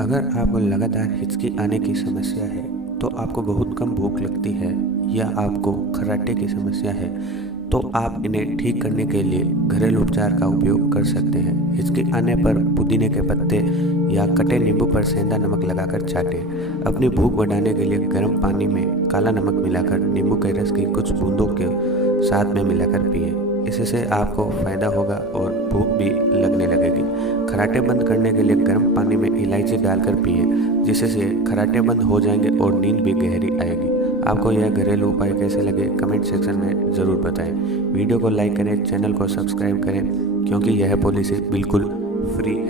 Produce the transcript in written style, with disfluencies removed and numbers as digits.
अगर आपको लगातार हिचकी आने की समस्या है, तो आपको बहुत कम भूख लगती है या आपको खर्राटे की समस्या है, तो आप इन्हें ठीक करने के लिए घरेलू उपचार का उपयोग कर सकते हैं। हिचकी आने पर पुदीने के पत्ते या कटे नींबू पर सेंधा नमक लगाकर चाटें। अपनी भूख बढ़ाने के लिए गर्म पानी में काला नमक मिलाकर नींबू के रस की कुछ बूंदों के साथ में मिलाकर पिए। इससे आपको फ़ायदा होगा और भूख भी लगने लगेगी। खर्राटे बंद करने के लिए गर्म पानी में इलायची डालकर पिए, जिससे खर्राटे बंद हो जाएंगे और नींद भी गहरी आएगी। आपको यह घरेलू उपाय कैसे लगे कमेंट सेक्शन में ज़रूर बताएं। वीडियो को लाइक करें, चैनल को सब्सक्राइब करें, क्योंकि यह पॉलिसी बिल्कुल फ्री है।